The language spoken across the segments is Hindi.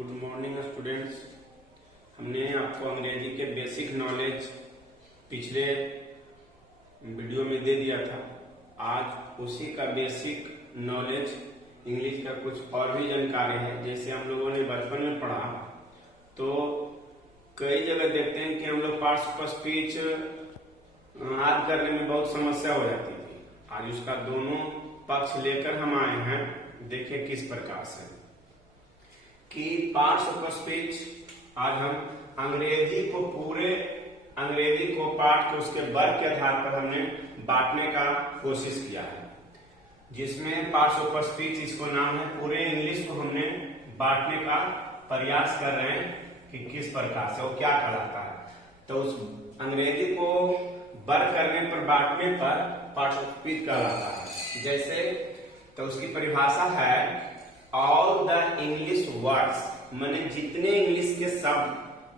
Good morning students. हमने आपको अंग्रेजी के बेसिक नॉलेज पिछले वीडियो में दे दिया था। आज उसी का बेसिक नॉलेज इंग्लिश का कुछ और भी जानकारी है। जैसे हम लोगों ने बचपन में पढ़ा तो कई जगह देखते हैं कि हम लोग पार्ट्स ऑफ स्पीच याद करने में बहुत समस्या हो जाती थी। आज उसका दोनों पक्ष लेकर हम आए हैं। देखिए किस प्रकार से कि पार्ट्स ऑफ स्पीच आज हम अंग्रेजी को पार्ट को उसके वर्ग के आधार पर हमने बांटने का कोशिश किया है, जिसमें पार्ट्स ऑफ स्पीच इसको नाम है। पूरे इंग्लिश को हमने बांटने का प्रयास कर रहे हैं कि किस प्रकार से वो क्या कहलाता है। तो उस अंग्रेजी को वर्ग करने पर बांटने पर पार्ट्स ऑफ स्पीच कहलाता है। जैसे तो उसकी परिभाषा है ऑल द इंग्लिश वर्ड्स, माने जितने इंग्लिश के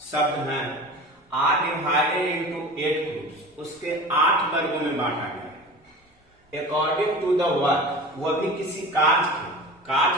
शब्द हैं आर डिवाइडेड इनटू 8 ग्रुप्स, उसके 8 वर्गों में बांटा गया अकॉर्डिंग टू द वर्क। वह भी किसी काज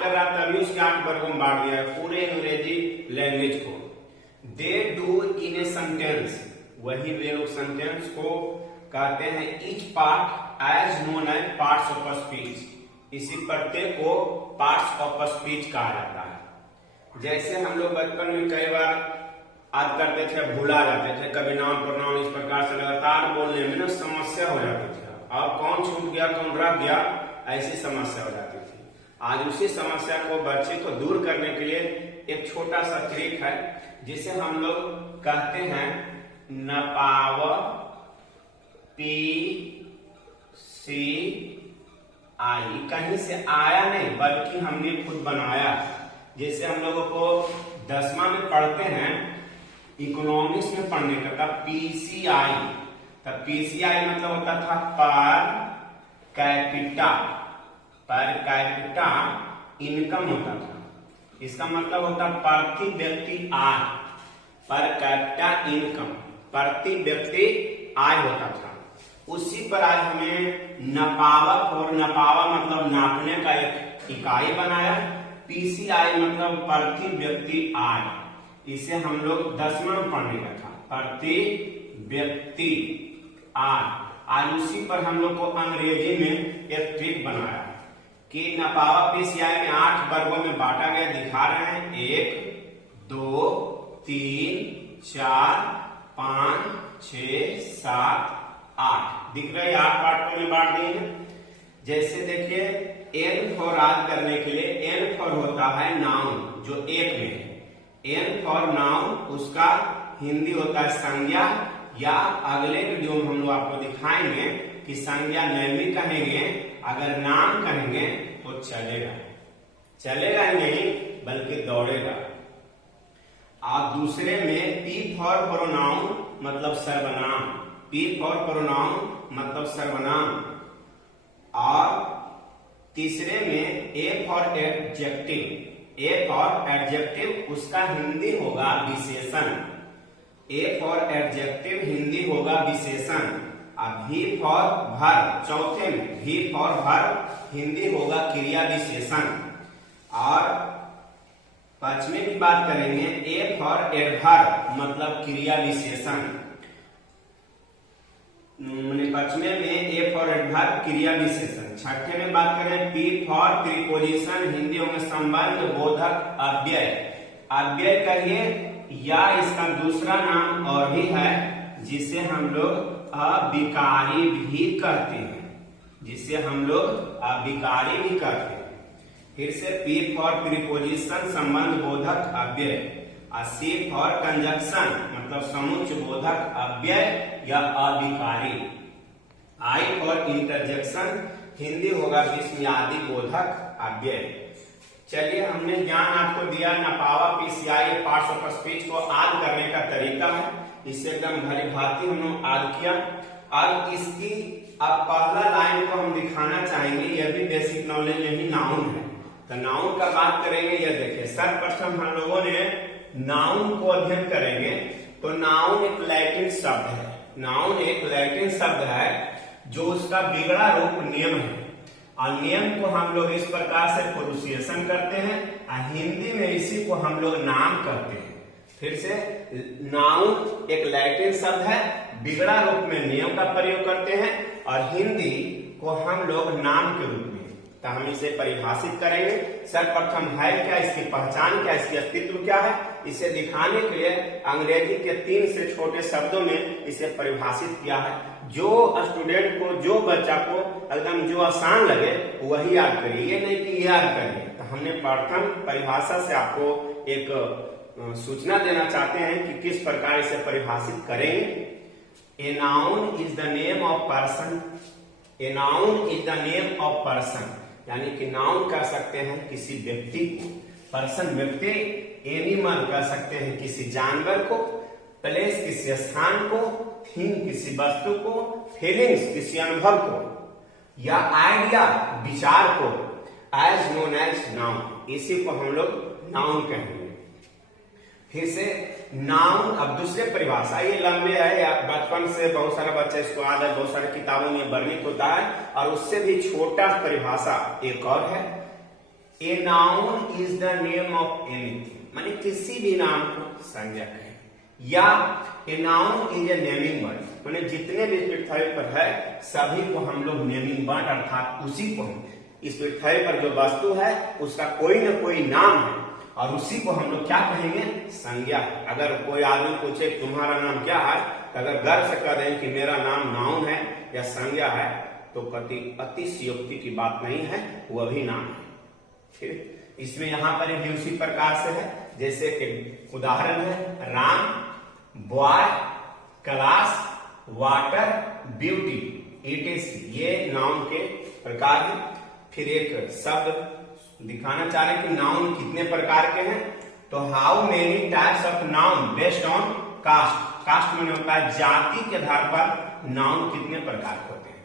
कर रहा तभी उसके 8 वर्गों में बांट दिया है पूरे अंग्रेजी लैंग्वेज को। They do in a sentence, वही वे लोग सेंटेंस को कहते हैं each part as known as parts of speech. इसी प्रत्येक को पार्ट्स ऑफ स्पीच कहा जाता है। जैसे हम लोग बचपन में कई बार याद करते थे, भूला जाते थे, कभी नाम प्रोनाउन इस प्रकार से लगातार बोलने में ना समस्या हो जाती थी। अब कौन छूट गया कौन रह गया ऐसी समस्या हो जाती थी। आज उसी समस्या को बच्चे को दूर करने के लिए एक छोटा सा ट्रिक है, जिसे हम लोग कहते हैं नपाव पी सी आई। कहीं से आया नहीं बल्कि हमने खुद बनाया। जैसे हम लोगों को 10वां में पढ़ते हैं, इकोनॉमिक्स में पढ़ने का था पीसीआई। तब पीसीआई मतलब होता था पर कैपिटा इनकम होता था। इसका मतलब होता प्रति व्यक्ति आय, पर कैपिटा इनकम, प्रति व्यक्ति आय होता था। उसी पर आज हमें नपावक और नपावा मतलब नापने का एक इकाई बनाया। पीसीआई मतलब प्रति व्यक्ति आय। इसे हम लोग 10वां में पढ़ने का था, प्रति व्यक्ति आय। आज उसी पर हम लोग को अंग्रेजी में एक ट्रिक बनाया कि नपावा पीसीआई में 8 वर्गों में बांटा गया। दिखा रहे हैं 1 2 3 4 5 6 7 8 दिख रहे 8 पार्टों में बांट दिए हैं। जैसे देखिए एन फॉर याद करने के लिए एन फॉर होता है नाउन, जो एक में है। एन फॉर नाउन उसका हिंदी होता है संज्ञा, या अगले वीडियो में हम लोग आपको दिखाएंगे कि संज्ञा नहीं भी कहेंगे, अगर नाम कहेंगे तो चलेगा ही नहीं बल्कि दौड़ेगा। आप दूसरे में पी फॉर प्रोनाउन मतलब सर्वनाम, पी फॉर प्रोनाउन मतलब सर्वनाम। और तीसरे में ए फॉर एडजेक्टिव उसका हिंदी होगा विशेषण। ए फॉर एडजेक्टिव हिंदी होगा विशेषण। और भी फॉर वर्ब, चौथे में भी फॉर वर्ब हिंदी होगा क्रिया विशेषण। और 5वें की बात करेंगे ए फॉर एडवर्ब मतलब क्रिया विशेषण। 5वें में ए फॉर एडवर्ब क्रिया विशेषण। 6ठे में बात करें पी फॉर प्रीपोजिशन, हिंदी होंगे संबंध बोधक अव्यय। अव्यय कहिए या इसका दूसरा नाम और भी है जिसे हम लोग अविकारी भी कहते हैं, फिर से पी फॉर प्रीपोजिशन संबंध बोधक अव्यय, और सी फॉर कंजक्शन मतलब समुच्चय बोधक अव्यय या अविकारी। आई फॉर इंटरजेक्शन हिंदी होगा विस्मयादि बोधक अव्यय। चलिए हमने ज्ञान आपको दिया नपावा पीसीआई पार्ट्स ऑफ स्पीच को याद करने का तरीका है। इससे एकदम भली भांति हम लोग याद किया। और इसकी अब पहला लाइन को हम दिखाना चाहेंगे, यह भी बेसिक नॉलेज नहीं नाउन है। तो नाउन का बात करेंगे, यह देखिए सर्वप्रथम हम लोगों ने नाउन को अध्ययन करेंगे। तो नाउन एक लैटिन शब्द है, नाउन एक लैटिन शब्द है जो उसका बिगड़ा रूप नियम है। और नियम को हम लोग इस प्रकार से प्रोनुंसिएशन करते हैं और हिंदी में इसी को हम लोग नाम कहते हैं। फिर से, नाउन एक लैटिन शब्द है, बिगड़ा रूप में नियम का प्रयोग करते हैं और हिंदी को हम लोग नाम के रूप में। तो हम इसे परिभाषित करेंगे। सर्वप्रथम है क्या, इसकी पहचान क्या, इसकी अस्तित्व क्या है, इसे दिखाने के लिए अंग्रेजी के 3 से छोटे शब्दों में इसे परिभाषित किया है। जो स्टूडेंट को, जो बच्चा को एकदम जो आसान लगे वही याद करिए, ये नहीं कि याद करिए। तो हमने प्रथम परिभाषा से आपको एक सूचना देना चाहते हैं कि किस प्रकार इसे परिभाषित करेंगे। A noun is the name of person, a noun is the name of person, यानी कि नाउन कह सकते हैं किसी व्यक्ति को, पर्सन व्यक्ति, एनिमल कह सकते हैं किसी जानवर को, प्लेस किसी स्थान को, थिंग किसी वस्तु को, फीलिंग्स किसी अनुभव को, या आइडिया विचार को, एज नोन एज नाउन, इसी को हम लोग नाउन कहेंगे। फिर से नाउन, अब दूसरे परिभाषा, ये लंबे है या बचपन से बहुत सारा बच्चा इसको याद है, बहुत सारे किताबों में वर्णित होता है, और उससे भी छोटा परिभाषा एक और है। A noun is the name of anything, माने किसी भी नाम को संज्ञा कहें, या a noun is a naming word, माने जितने भी पृथ्वी पर है सभी को हम लोग नेमिंग वर्ड अर्थात उसी को, इस पृथ्वी पर जो वस्तु है उसका कोई न कोई नाम है और उसी को हम लोग क्या कहेंगे, संज्ञा। अगर कोई आदमी पूछे तुम्हारा नाम क्या है, तो अगर गर्व से कह दें कि मेरा नाम नाउन है या संज्ञा है, तो अतिशयोक्ति की बात नहीं है, वह भी नाम है। फिर इसमें यहाँ पर भी उसी प्रकार से है, जैसे कि उदाहरण है Ram, boy, class, water, beauty, it, ये नाउन के प्रकार है। फिर एक शब्द दिखाना चाह रहे हैं कि नाउन कितने प्रकार के हैं, तो how many types of noun based on caste, caste में होता है जाति के आधार पर नाउन कितने प्रकार के होते हैं।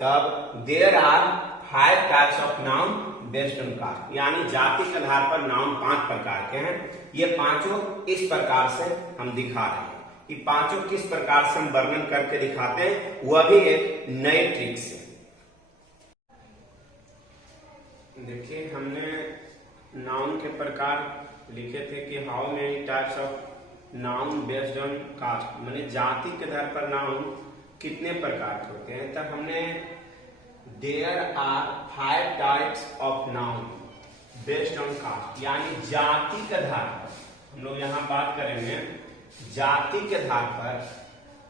तब there are 5 types of noun based on caste, यानी जाति के आधार पर नाउन 5 प्रकार के हैं। ये पांचों इस प्रकार से हम दिखा रहे हैं कि पांचों किस प्रकार से हम वर्णन करके दिखाते हैं, वह भी एक नई ट्रिक से। देखिए, हमने नाउन के प्रकार लिखे थे कि how many types of noun based on cast, माने जाति के आधार पर नाउन कितने प्रकार के होते हैं। तब हमने there are 5 types of noun based on caste, यानी जाति के आधार पर हम लोग यहाँ बात करेंगे, जाति के आधार पर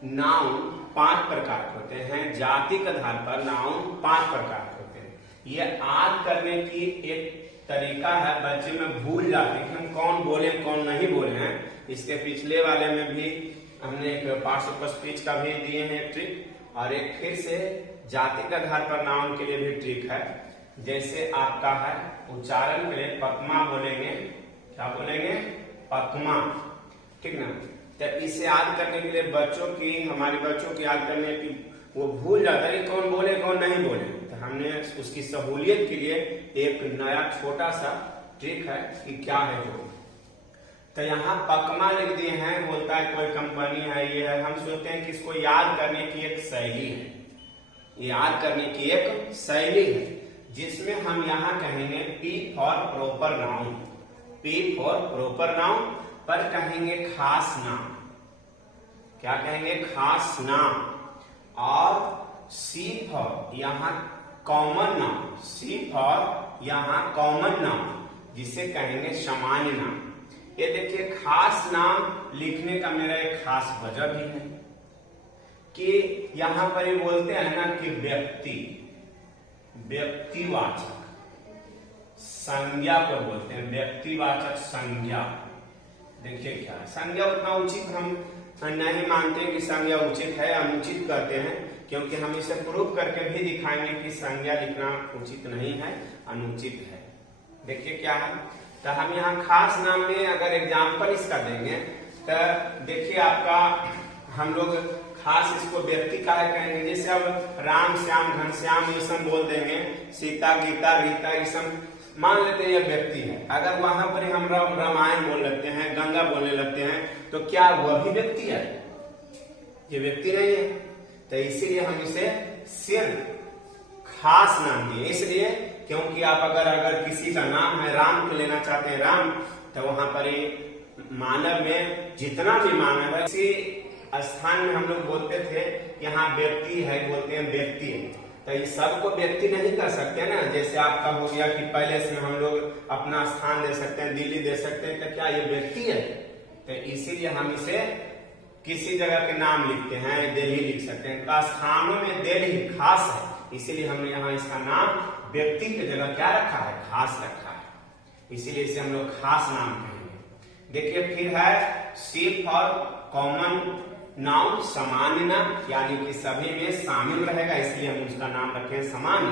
नाउन 5 प्रकार के होते हैं। जाति के आधार पर नाउन 5 प्रकार के होते हैं। ये याद करने की एक तरीका है, बच्चे में भूल जाते हैं कि हम कौन बोले कौन नहीं बोले हैं। इसके पिछले वाले में भी हमने एक पार्ट्स ऑफ स्पीच का भी दिए हैं ट्रिक, और एक फिर से जाति के आधार पर नाउन के लिए भी ट्रिक है। जैसे आपका है उच्चारण के लिए पकमा बोलेंगे, क्या बोलेंगे, पकमा, ठीक ना। तो इसे याद करने के लिए हमारे बच्चों की याद करने की वो भूल जाता है कि कौन बोले कौन नहीं बोले, तो हमने उसकी सहूलियत के लिए एक नया छोटा सा ट्रिक है कि क्या है जो, तो यहाँ पकमा लिख दिए हैं, बोलता है कोई कंपनी है, ये है। हम सोचते हैं कि इसको याद करने की एक शैली है, याद करने की एक शैली है, जिसमें हम यहाँ कहेंगे P for proper noun, P for proper noun पर कहेंगे खास नाम, क्या कहेंगे, खास नाम। और C फॉर यहाँ कॉमन नाउन, C फॉर यहाँ कॉमन नाउन, जिसे कहेंगे सामान्य नाम। ये देखिए, खास नाम लिखने का मेरा एक खास वजह भी है कि यहाँ पर ये बोलते हैं ना कि व्यक्तिवाचक संज्ञा को बोलते हैं, व्यक्तिवाचक संज्ञा। देखिए क्या है, संज्ञा उतना उचित हम नहीं मानते कि संज्ञा उचित है, अनुचित कहते हैं, क्योंकि हम इसे प्रूव करके भी दिखाएंगे कि संज्ञा लिखना उचित नहीं है, अनुचित है। देखिए क्या है, तो हम यहाँ खास नाम में अगर एग्जाम्पल इसका देंगे, तो देखिए आपका हम लोग खास इसको व्यक्ति का है कहेंगे। जैसे अब राम, श्याम, घनश्याम ये सब बोल देंगे, सीता, गीता, रीता, ये सब मान लेते हैं ये व्यक्ति है। अगर वहां पर हम रामायण बोल लेते हैं, गंगा बोलने लगते हैं, तो क्या वह भी व्यक्ति है? ये व्यक्ति नहीं है। तो इसीलिए हम इसे सिर्फ खास नाम दिए, इसलिए क्योंकि आप अगर किसी का नाम है राम को लेना चाहते हैं राम, तो वहां पर मानव में जितना भी मानव है, इसी स्थान में हम लोग बोलते थे यहाँ व्यक्ति है, बोलते हैं व्यक्ति, तो ये सबको व्यक्ति नहीं कर सकते ना। जैसे आपका हो गया कि पैलेस में हम लोग अपना स्थान दे सकते हैं, दिल्ली दे सकते हैं, तो क्या ये व्यक्ति है? तो इसीलिए हम इसे किसी जगह के नाम लिखते हैं, दिल्ली लिख सकते हैं, तो स्थानों में दिल्ली खास है, इसीलिए हमने यहाँ इसका नाम व्यक्ति की जगह क्या रखा है, खास रखा है, इसीलिए इसे हम लोग खास नाम कहेंगे। देखिए फिर है सी फॉर कॉमन नाउन, सामान्य नाम, यानी कि सभी में शामिल रहेगा, इसलिए हम उसका नाम रखे हैं सामान्य।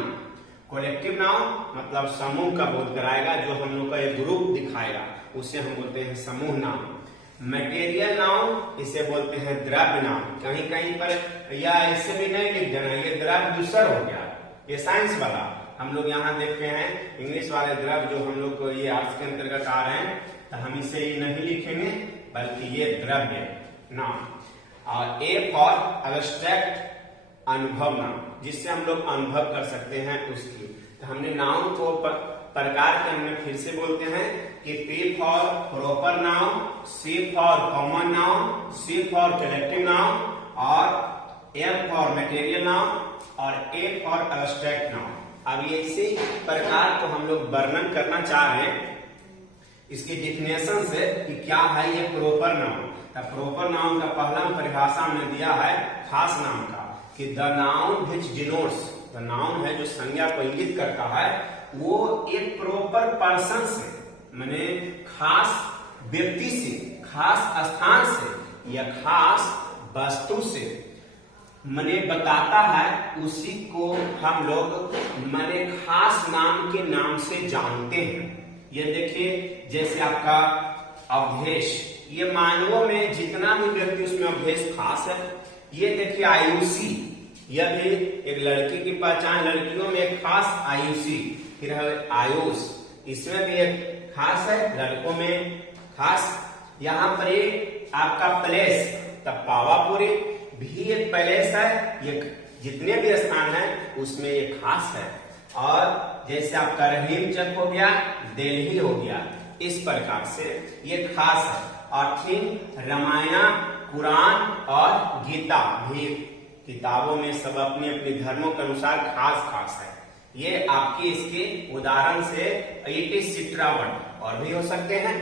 कलेक्टिव नाउन मतलब समूह का बोध कराएगा, जो हम लोग का एक ग्रुप दिखाएगा, उसे हम बोलते हैं समूह नाउन। मटेरियल नाउन इसे बोलते हैं द्रव्य नाउन, कहीं कहीं पर या ऐसे भी नहीं लिख देना, ये द्रव्य दूसर हो गया, ये साइंस वाला, हम लोग यहाँ देखते हैं इंग्लिश वाले द्रव्य जो हम लोग को ये आर्ट्स के अंतर्गत आ रहे हैं, तो हम इसे ये नहीं लिखेंगे, बल्कि ये द्रव्य नाउन। और ए फॉर एब्स्ट्रैक्ट अनुभव नाउन, जिससे हम लोग अनुभव कर सकते हैं उसकी। तो हमने नाउन को प्रकार के हमने फिर से बोलते हैं कि P for proper noun, C for common noun, C for collective noun, और एम फॉर मटेरियल नाउन, और ए फॉर एब्स्ट्रैक्ट नाउन। अब ये इसी प्रकार को हम लोग वर्णन करना चाह रहे हैं इसकी डिफिनेशन से कि क्या है ये प्रॉपर नाउन। प्रॉपर नाउन का पहला परिभाषा हमने दिया है खास नाम का, कि the noun which denotes, the noun है जो संज्ञा को इंगित करता है, वो एक प्रॉपर पर्सन से, माने खास व्यक्ति से, खास स्थान से या खास वस्तु से माने बताता है, उसी को हम लोग माने खास नाम के नाम से जानते हैं। ये देखिए जैसे आपका अवधेश, ये मानवों में जितना भी व्यक्ति उसमें अवधेश खास है। ये देखिए आयुषी, यह भी एक लड़की की पहचान, लड़कियों में एक खास आयुषी। फिर है आयुष, इसमें भी एक खास है, लड़कों में खास। यहाँ पर ये आपका पैलेस, तब पावापुरी भी एक पैलेस है, ये जितने भी स्थान है उसमें ये खास है। और जैसे आपका रहीम चक हो गया, दिल्ली हो गया, इस प्रकार से ये खास है। और फिर रामायण, कुरान और गीता भी किताबों में सब अपनी अपनी धर्मों के अनुसार खास खास है। ये आपकी इसके उदाहरण से इटिसिट्रा वर्ड और भी हो सकते हैं।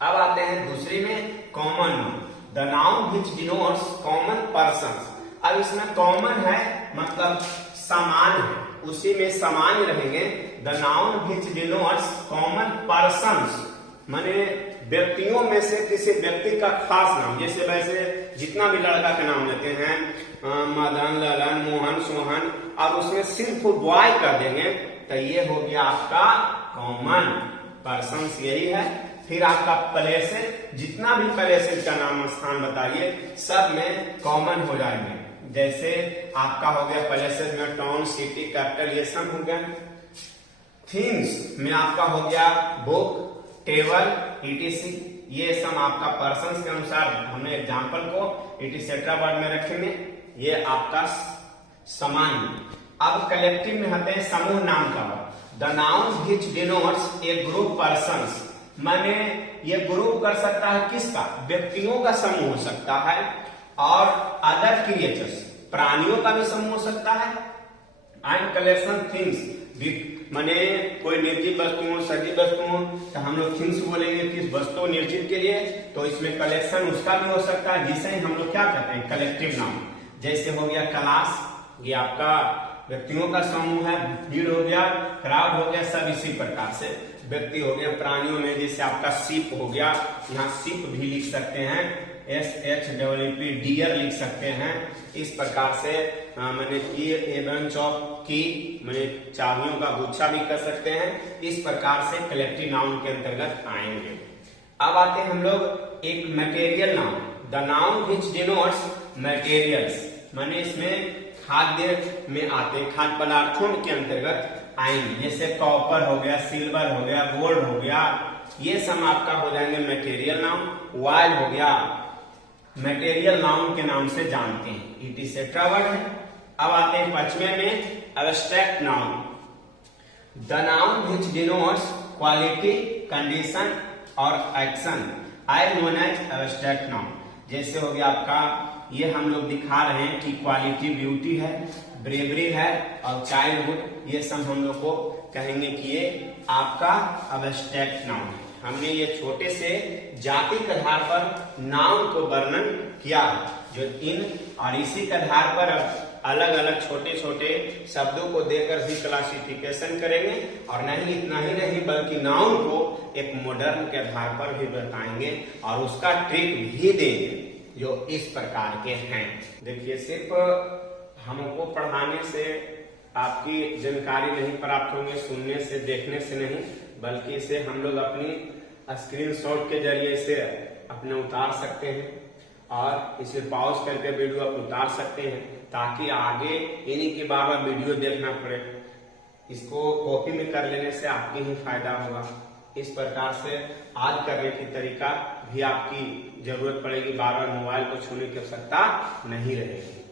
अब आते हैं दूसरी में common noun, the noun which denotes common persons. अब इसमें कॉमन है मतलब सामान्य है, उसी में सामान्य रहेंगे। The noun which denotes common persons, माने व्यक्तियों में से किसी व्यक्ति का खास नाम। जैसे वैसे जितना भी लड़का का नाम लेते हैं, मदन, ललन, मोहन, सोहन, और उसमें सिर्फ बॉय कर देंगे, तो ये हो गया आपका कॉमन पर्सन्स, यही है। फिर आपका प्लेसेस, जितना भी प्लेसेस का नाम स्थान बताइए, सब में कॉमन हो जाएंगे। जैसे आपका हो गया प्लेसेस में टाउन, सिटी, कैपिटल, ये सब हो गया। थिंग्स में आपका हो गया बुक, टेबल, etc, ये सब आपका पर्सन के अनुसार हमने एग्जाम्पल को इटिसेट्रा वर्ड में रखेंगे, ये आपका सामान्य। अब कलेक्टिव में आते हैं समूह नाम का word, the noun which denotes A group persons, माने ये ग्रुप कर सकता है किसका, व्यक्तियों का समूह हो सकता है, और अदर क्रिएचर्स, प्राणियों का भी समूह हो सकता है। एंड कलेक्शन थिंग्स, माने कोई निर्जीव वस्तुओं, सजीव वस्तुओं, तो हम लोग थिंग्स बोलेंगे किस वस्तु निर्जीव के लिए, तो इसमें कलेक्शन उसका भी हो सकता है, जिसे हम लोग क्या कहते हैं कलेक्टिव नाउन। जैसे हो गया क्लास, ये आपका व्यक्तियों का समूह है, भीड़ हो गया, क्राउड हो गया, सब इसी प्रकार से व्यक्ति हो गया। प्राणियों में जैसे आपका शिप हो गया, यहाँ शिप भी लिख सकते हैं, SHWP, डियर लिख सकते हैं। इस प्रकार से मैंने की एवंच ऑफ की, मैंने चाबियों का गुच्छा भी कर सकते हैं। इस प्रकार से कलेक्टिव नाउन के अंतर्गत आएंगे। अब आते हैं हम लोग एक material noun, the noun which denotes materials, माने इसमें खाद्य में आते हैं, खाद्य पदार्थों के अंतर्गत आएंगे। जैसे कॉपर हो गया, सिल्वर हो गया, गोल्ड हो गया, ये सब आपका हो जाएंगे मटेरियल नाउन। ऑयल हो गया, मटेरियल नाउन के नाम से जानते हैं, इटिसेट्रा वर्ड है। अब आते हैं पांचवें में, abstract noun. The noun which denotes quality, condition और action are known as abstract noun. जैसे हो गया आपका, ये हम लोग दिखा रहे हैं कि क्वालिटी ब्यूटी है, ब्रेवरी है और चाइल्डहुड, ये सब हम लोग को कहेंगे कि ये आपका एब्स्ट्रैक्ट नाउन है। हमने ये छोटे से जाति के आधार पर नाउन को वर्णन किया, जो इन और इसी के आधार पर अलग अलग छोटे छोटे शब्दों को देकर भी क्लासिफिकेशन करेंगे। और नहीं इतना ही नहीं, बल्कि नाउन को एक मॉडर्न के आधार पर भी बताएंगे और उसका ट्रिक भी देंगे, जो इस प्रकार के हैं। देखिए, सिर्फ हमको पढ़ाने से आपकी जानकारी नहीं प्राप्त होंगे, सुनने से, देखने से नहीं, बल्कि इसे हम लोग अपनी स्क्रीनशॉट के जरिए से अपने उतार सकते हैं और इसे पॉज करके वीडियो आप उतार सकते हैं, ताकि आगे इन्हीं के बार बार वीडियो देखना पड़े। इसको कॉपी में कर लेने से आपकी ही फायदा होगा। इस प्रकार से आज करने की तरीका भी आपकी जरूरत पड़ेगी, बार बार मोबाइल को छूने की आवश्यकता नहीं रहेगी।